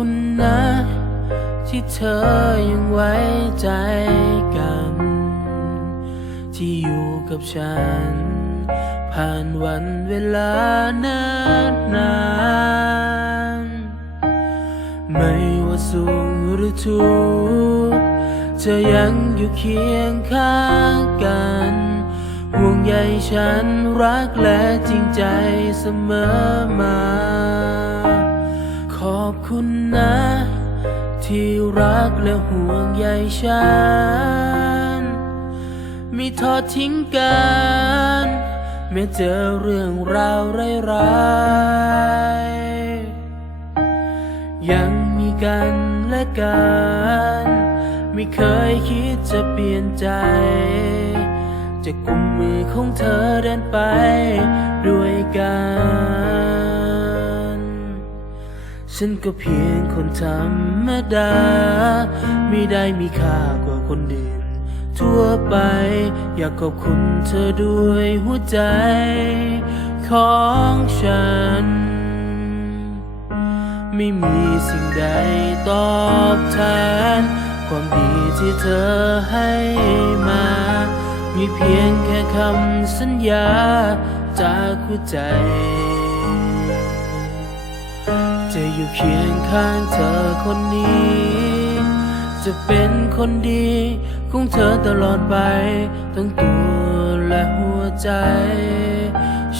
คุณนะ ที่เธอยังไว้ใจกัน ที่อยู่กับฉัน ผ่านวันเวลานานนานๆไม่ว่าสุขหรือทุกข์เธอยังอยู่เคียงข้างกันห่วงใยฉันรักและจริงใจเสมอมา ที่รักและห่วงใยฉัน มีทอดทิ้งกันแม้เจอเรื่องราวร้ายๆยังมีกันและกัน ไม่เคยคิดจะเปลี่ยนใจ จะกุมมือของเธอเดินไปด้วยกัน ฉันก็เพียงคนธรรมดา ไม่ได้มีค่ากว่าคนอื่น ทั่วไป อยากขอบคุณเธอด้วยหัวใจของฉัน ไม่มีสิ่งใดตอบแทน ความดีที่เธอให้มา มีเพียงแค่คำสัญญาจากหัวใจ จะอยู่เคียงข้างเธอคนนี้ จะเป็นคนดีของเธอตลอดไป ทั้งตัวและหัวใจ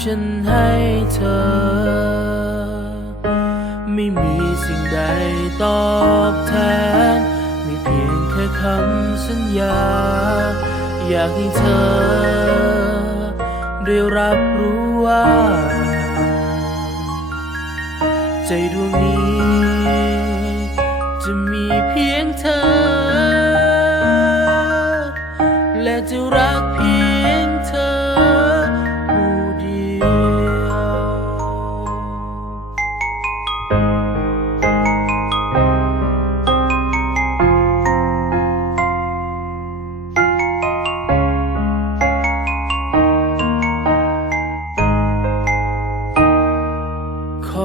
ฉันให้เธอ ไม่มีสิ่งใดตอบแทน มีเพียงแค่คำสัญญา อยากให้เธอ ได้รับรู้ว่า ใจดวงนี้ จะมีเพียงเธอ และจะรักเพียง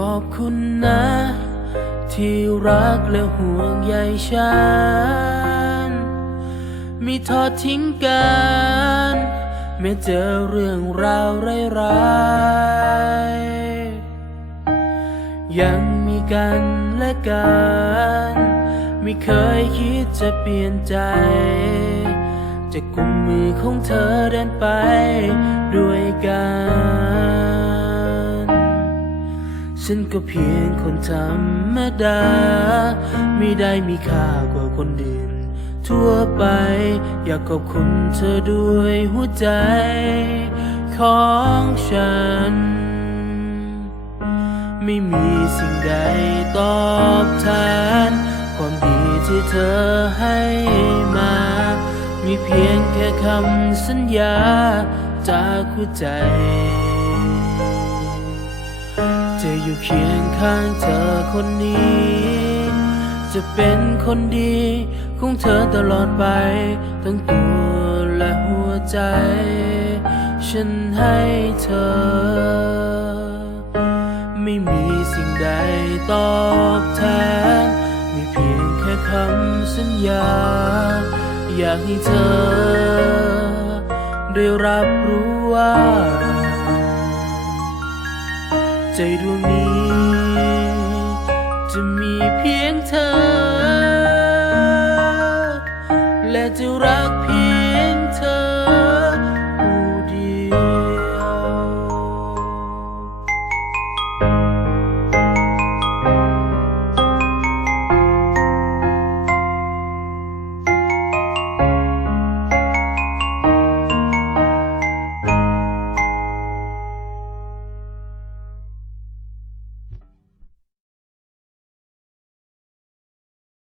อบคุณนะ ที่รักและห่วงใยฉัน มีทอดทิ้งกันแม้เจอเรื่องราวร้ายๆยังมีกันและกัน ไม่เคยคิดจะเปลี่ยนใจ จะกุมมือของเธอเดินไปด้วยกัน ฉันก็เพียงคนธรรมดา ไม่ได้มีค่ากว่าคนอื่น ทั่วไปอยากขอบคุณเธอด้วยหัวใจของฉัน ไม่มีสิ่งใดตอบแทน ความดีที่เธอให้มา มีเพียงแค่คำสัญญาจากหัวใจ อยู่เคียงข้างเธอคนนี้ จะเป็นคนดีของเธอตลอดไป ทั้งตัวและหัวใจ ฉันให้เธอ ไม่มีสิ่งใดตอบแทน มีเพียงแค่คำสัญญา อยากให้เธอ ได้รับรู้ว่า ใจดวงนี้ จะมีเพียงเธอ และจะรักเพียง